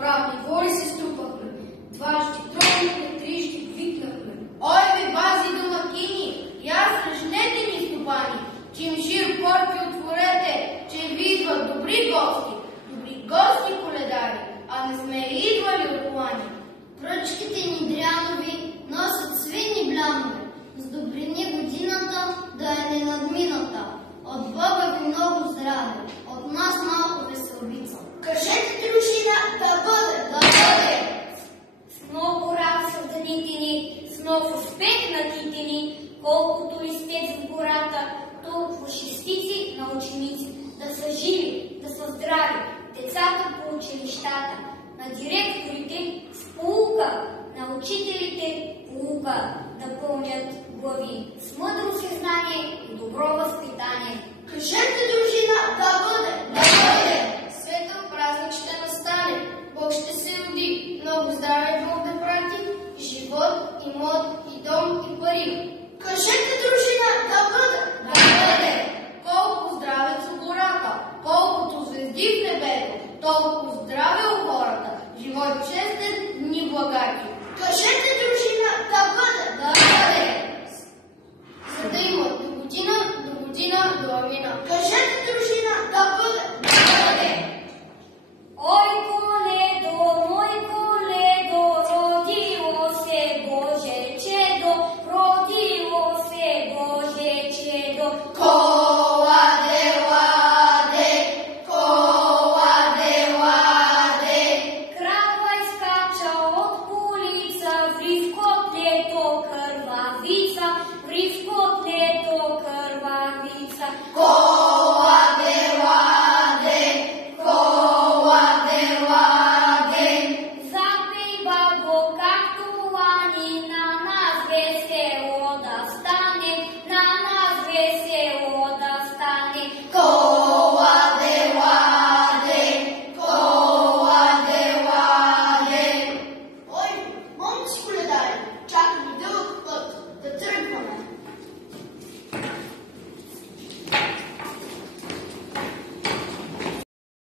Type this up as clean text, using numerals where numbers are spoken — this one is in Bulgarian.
Празни гори се струпахме, дважди тръгнахме, трижди викнахме. Ой ви, бази домакини, я срещнете ни стопани, чим шир порти отворете, че ви идват добри гости коледари, а не сме ли идвали от плани. Пръчките ни дрянови носят свини блянове, с добрини годината да е ненадмината. От Бога ви много здраве, от нас малко веселица. Кажете, дружина, да бъде, да бъде! С много рад са дните ни, с нов успех на ките ни, колкото листец в гората, толкова шестици на ученици, да са живи, да са здрави, децата по училищата, на директорите с поука, на учителите поука, да пълнят глави с мъдро съзнание и добро възпитание. Кажете, дружина, да бъде, да бъде! Светъл празник ще настане, Бог ще се роди, много здраве Бог да прати, живот, имот, и дом, и пари. Кажете, дружина, да бъде, да бъде! Колко здраве за гората, колкото звезди в небето, толкова здраве